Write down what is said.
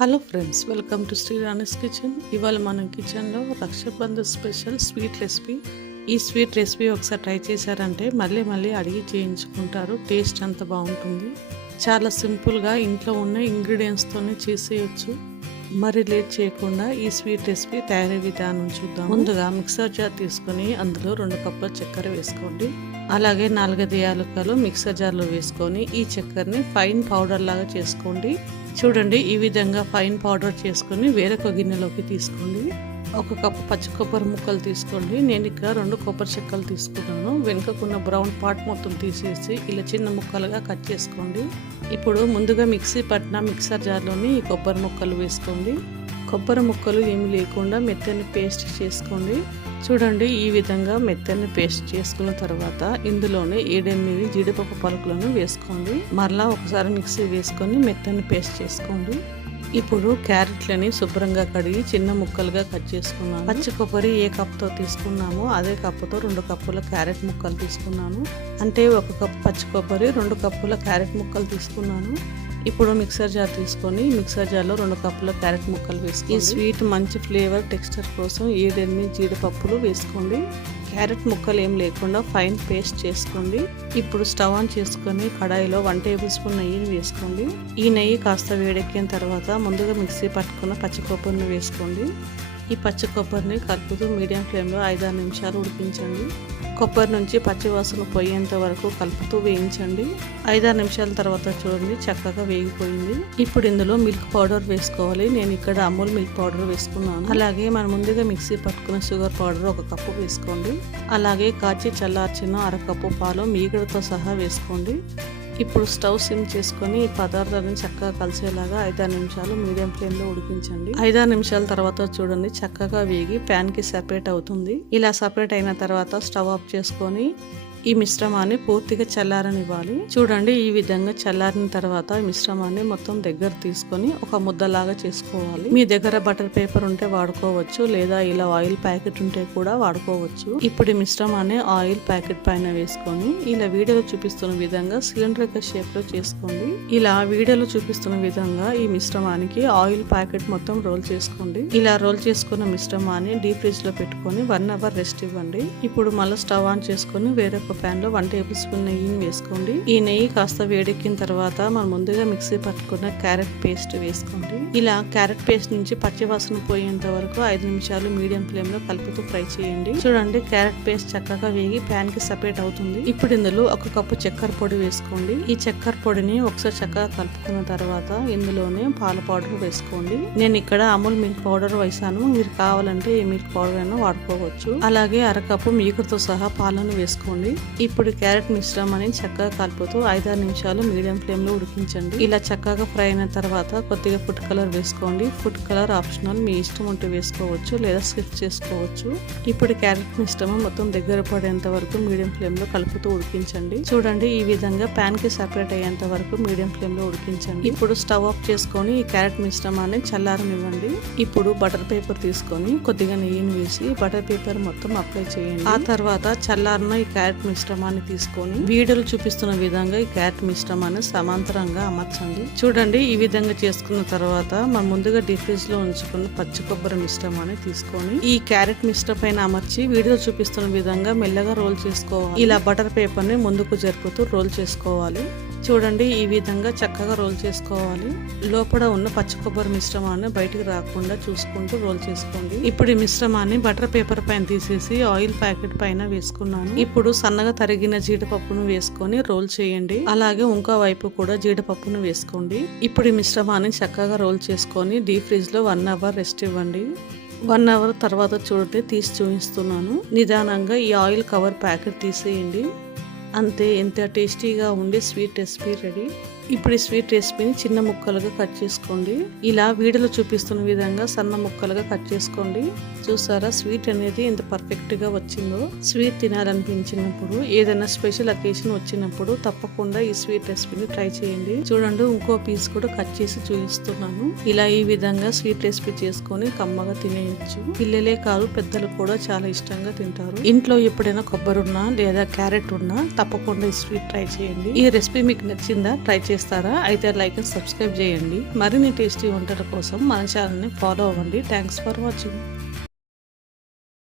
Hello friends, welcome to Shri Rani's kitchen. ఇవాళ మన కిచెన్లో రక్షాబంధన్ స్పెషల్ స్వీట్ రెసిపీ. ఈ స్వీట్ రెసిపీ ఒకసారి ట్రై చేశారంటే మళ్ళీ మళ్ళీ అడిగి చేయించుకుంటారు. టేస్ట్ అంత బాగుంటుంది. చాలా సింపుల్గా ఇంట్లో ఉన్న ఇంగ్రీడియంట్స్తోనే చేసేయచ్చు. మరి లేట్ చేయకుండా ఈ స్వీట్ రెసిపీ తయారీ విధానం చూద్దాం. ముందుగా మిక్సర్ జార్ తీసుకొని అందులో 2 కప్పుల చక్కెర వేసుకోండి. అలాగే 4 యాలకులు మిక్సర్ జార్లో వేసుకొని ఈ చక్కెరని ఫైన్ పౌడర్ లాగా చేసుకోండి. చూడండి, ఈ విధంగా ఫైన్ పౌడర్ చేసుకొని వేరొక గిన్నెలోకి తీసుకోండి. 1 కప్పు పచ్చి కొబ్బరి ముక్కలు తీసుకోండి. నేను ఇక్కడ 2 కొబ్బరి చెక్కలు తీసుకున్నాను. వెనుకకున్న బ్రౌన్ పార్ట్ మొత్తం తీసేసి ఇలా చిన్న ముక్కలుగా కట్ చేసుకోండి. ఇప్పుడు ముందుగా మిక్సీ పట్టిన మిక్సర్ జార్లోని ఈ కొబ్బరి ముక్కలు వేసుకోండి. కొబ్బరి ముక్కలు ఏమి లేకుండా మెత్తని పేస్ట్ చేసుకోండి. చూడండి, ఈ విధంగా మెత్తని పేస్ట్ చేసుకున్న తర్వాత ఇందులోనే 7-8 జీడిపప్పు పలుకులను వేసుకోండి. మరలా ఒకసారి మిక్సీ వేసుకొని మెత్తని పేస్ట్ చేసుకోండి. ఇప్పుడు క్యారెట్లని శుభ్రంగా కడిగి చిన్న ముక్కలుగా కట్ చేసుకున్నాను. పచ్చి కొబ్బరి ఏ కప్తో తీసుకున్నామో అదే కప్పుతో 2 కప్పుల క్యారెట్ ముక్కలు తీసుకున్నాను. అంటే 1 కప్పు పచ్చి కొబ్బరి 2 కప్పుల క్యారెట్ ముక్కలు తీసుకున్నాను. ఇప్పుడు మిక్సర్ జార్ తీసుకొని మిక్సర్ జార్లో 2 కప్పుల క్యారెట్ ముక్కలు వేసుకోండి. ఈ స్వీట్ మంచి ఫ్లేవర్ టెక్స్చర్ కోసం 7-8 జీడిపప్పులు వేసుకోండి. క్యారెట్ ముక్కలు ఏం లేకుండా ఫైన్ పేస్ట్ చేసుకోండి. ఇప్పుడు స్టవ్ ఆన్ చేసుకొని కడాయిలో 1 టేబుల్ స్పూన్ నెయ్యిని వేసుకోండి. ఈ నెయ్యి కాస్త వేడెక్కిన తర్వాత ముందుగా మిక్సీ పట్టుకున్న పచ్చి కొబ్బరిని వేసుకోండి. ఈ పచ్చి కొబ్బరిని కలుపుతూ మీడియం ఫ్లేమ్లో 5-6 నిమిషాలు ఉడికించండి. కొబ్బరి నుంచి పచ్చి వాసన పోయేంత వరకు కలుపుతూ వేయించండి. 5-6 నిమిషాల తర్వాత చూడండి, చక్కగా వేగిపోయింది. ఇప్పుడు ఇందులో మిల్క్ పౌడర్ వేసుకోవాలి. నేను ఇక్కడ అమూల్ మిల్క్ పౌడర్ వేసుకున్నాను. అలాగే మనం ముందుగా మిక్సీ పట్టుకున్న షుగర్ పౌడర్ 1 కప్పు వేసుకోండి. అలాగే కాచి చల్లార్చిన 1/2 కప్పు పాలు మీగడతో సహా వేసుకోండి. ఇప్పుడు స్టవ్ సిమ్ చేసుకొని ఈ పదార్థాన్ని చక్కగా కలిసేలాగా 5-6 నిమిషాలు మీడియం ఫ్లేమ్లో ఉడికించండి. 5-6 నిమిషాల తర్వాత చూడండి, చక్కగా వేగి ప్యాన్కి సెపరేట్ అవుతుంది. ఇలా సెపరేట్ అయిన తర్వాత స్టవ్ ఆఫ్ చేసుకొని ఈ మిశ్రమాన్ని పూర్తిగా చల్లారనివ్వాలి. చూడండి, ఈ విధంగా చల్లారిన తర్వాత ఈ మిశ్రమాన్ని మొత్తం దగ్గర తీసుకొని ఒక ముద్దలాగా చేసుకోవాలి. మీ దగ్గర బటర్ పేపర్ ఉంటే వాడుకోవచ్చు, లేదా ఇలా ఆయిల్ ప్యాకెట్ ఉంటే కూడా వాడుకోవచ్చు. ఇప్పుడు ఈ మిశ్రమాన్ని ఆయిల్ ప్యాకెట్ పైన వేసుకొని ఇలా వీడియోలో చూపిస్తున్న విధంగా సిలిండర్ షేప్ లో చేసుకోండి. ఇలా వీడియోలో చూపిస్తున్న విధంగా ఈ మిశ్రమానికి ఆయిల్ ప్యాకెట్ మొత్తం రోల్ చేసుకోండి. ఇలా రోల్ చేసుకున్న మిశ్రమాన్ని డీప్ ఫ్రిడ్జ్ లో పెట్టుకొని 1 అవర్ రెస్ట్ ఇవ్వండి. ఇప్పుడు మళ్ళీ స్టవ్ ఆన్ చేసుకొని వేరొక ప్యాన్ లో 1 టేబుల్ స్పూన్ నెయ్యిని వేసుకోండి. ఈ నెయ్యి కాస్త వేడెక్కిన తర్వాత మనం ముందుగా మిక్సీ పట్టుకున్న క్యారెట్ పేస్ట్ వేసుకోండి. ఇలా క్యారెట్ పేస్ట్ నుంచి పచ్చి వాసన పోయేంత వరకు 5 నిమిషాలు మీడియం ఫ్లేమ్ లో కలుపుతూ ఫ్రై చేయండి. చూడండి, క్యారెట్ పేస్ట్ చక్కగా వేగి ప్యాన్ కి సెపరేట్ అవుతుంది. ఇప్పుడు ఇందులో 1 కప్పు చక్కెర పొడి వేసుకోండి. ఈ చక్కెర పొడిని ఒకసారి చక్కగా కలుపుకున్న తర్వాత ఇందులోనే పాల పౌడర్ వేసుకోండి. నేను ఇక్కడ అమూల్ మిల్క్ పౌడర్ వేసాను. మీరు కావాలంటే ఏ మిల్క్ పౌడర్ అయినా వాడుకోవచ్చు. అలాగే 1/2 కప్పు మీగడతో సహా పాలను వేసుకోండి. ఇప్పుడు క్యారెట్ మిశ్రమాన్ని చక్కగా కలుపుతూ 5-6 నిమిషాలు మీడియం ఫ్లేమ్ లో ఉడికించండి. ఇలా చక్కగా ఫ్రై అయిన తర్వాత కొద్దిగా ఫుడ్ కలర్ వేసుకోండి. ఫుడ్ కలర్ ఆప్షనల్, మీ ఇష్టం ఉంటే వేసుకోవచ్చు లేదా స్కిప్ చేసుకోవచ్చు. ఇప్పుడు క్యారెట్ మిశ్రమం మొత్తం దగ్గర పడేంత వరకు మీడియం ఫ్లేమ్ లో కలుపుతూ ఉడికించండి. చూడండి, ఈ విధంగా ప్యాన్ కి సెపరేట్ అయ్యేంత వరకు మీడియం ఫ్లేమ్ లో ఉడికించండి. ఇప్పుడు స్టవ్ ఆఫ్ చేసుకొని ఈ క్యారెట్ మిశ్రమాన్ని చల్లారనివ్వండి. ఇప్పుడు బటర్ పేపర్ తీసుకొని కొద్దిగా నెయ్యిని వేసి బటర్ పేపర్ మొత్తం అప్లై చేయండి. ఆ తర్వాత చల్లారిన ఈ క్యారెట్ మిశ్రమాన్ని తీసుకొని వీడియోలు చూపిస్తున్న విధంగా ఈ క్యారెట్ మిశ్రమాన్ని సమాంతరంగా అమర్చండి. చూడండి, ఈ విధంగా చేసుకున్న తర్వాత మనం ముందుగా డీప్ ఫ్రిడ్జ్ లో ఉంచుకున్న పచ్చి కొబ్బరి మిశ్రమాన్ని తీసుకొని ఈ క్యారెట్ మిశ్రమ పైన అమర్చి వీడియోలో చూపిస్తున్న విధంగా మెల్లగా రోల్ చేసుకోవాలి. ఇలా బటర్ పేపర్ ని ముందుకు జరుపుతూ రోల్ చేసుకోవాలి. చూడండి, ఈ విధంగా చక్కగా రోల్ చేసుకోవాలి. లోపల ఉన్న పచ్చి కొబ్బరి మిశ్రమాన్ని బయటికి రాకుండా చూసుకుంటూ రోల్ చేసుకోండి. ఇప్పుడు ఈ మిశ్రమాన్ని బటర్ పేపర్ పైన తీసేసి ఆయిల్ ప్యాకెట్ పైన వేసుకున్నాను. ఇప్పుడు సన్నగా తరిగిన జీడిపప్పును వేసుకొని రోల్ చేయండి. అలాగే ఇంకో వైపు కూడా జీడిపప్పును వేసుకోండి. ఇప్పుడు ఈ మిశ్రమాన్ని చక్కగా రోల్ చేసుకొని డీప్ ఫ్రిడ్జ్ లో 1 అవర్ రెస్ట్ ఇవ్వండి. 1 అవర్ తర్వాత చూడండి, తీసి చూపిస్తున్నాను. నిదానంగా ఈ ఆయిల్ కవర్ ప్యాకెట్ తీసేయండి. అంతే, ఎంత టేస్టీగా ఉండే స్వీట్ రెసిపీ రెడీ. ఇప్పుడు ఈ స్వీట్ రెసిపీని చిన్న ముక్కలుగా కట్ చేసుకోండి. ఇలా వీడియోలో చూపిస్తున్న విధంగా సన్న ముక్కలుగా కట్ చేసుకోండి. చూసారా, స్వీట్ అనేది ఎంత పర్ఫెక్ట్ గా వచ్చిందో. స్వీట్ తినాలనిపించినప్పుడు, ఏదైనా స్పెషల్ అకేషన్ వచ్చినప్పుడు తప్పకుండా ఈ స్వీట్ రెసిపీని ట్రై చేయండి. చూడండి, ఇంకో పీస్ కూడా కట్ చేసి చూపిస్తున్నాను. ఇలా ఈ విధంగా స్వీట్ రెసిపీ చేసుకొని కమ్మగా తినేయచ్చు. పిల్లలే కాదు, పెద్దలు కూడా చాలా ఇష్టంగా తింటారు. ఇంట్లో ఎప్పుడైనా కొబ్బరి ఉన్నా లేదా క్యారెట్ ఉన్నా తప్పకుండా ఈ స్వీట్ ట్రై చేయండి. ఈ రెసిపీ మీకు నచ్చిందా? ట్రై చేసి చేస్తారా? అయితే లైక్ అండ్ సబ్స్క్రైబ్ చేయండి. మరిన్ని టేస్టీ వంటల కోసం మన ఛానల్ని ఫాలో అవ్వండి. Thanks for watching.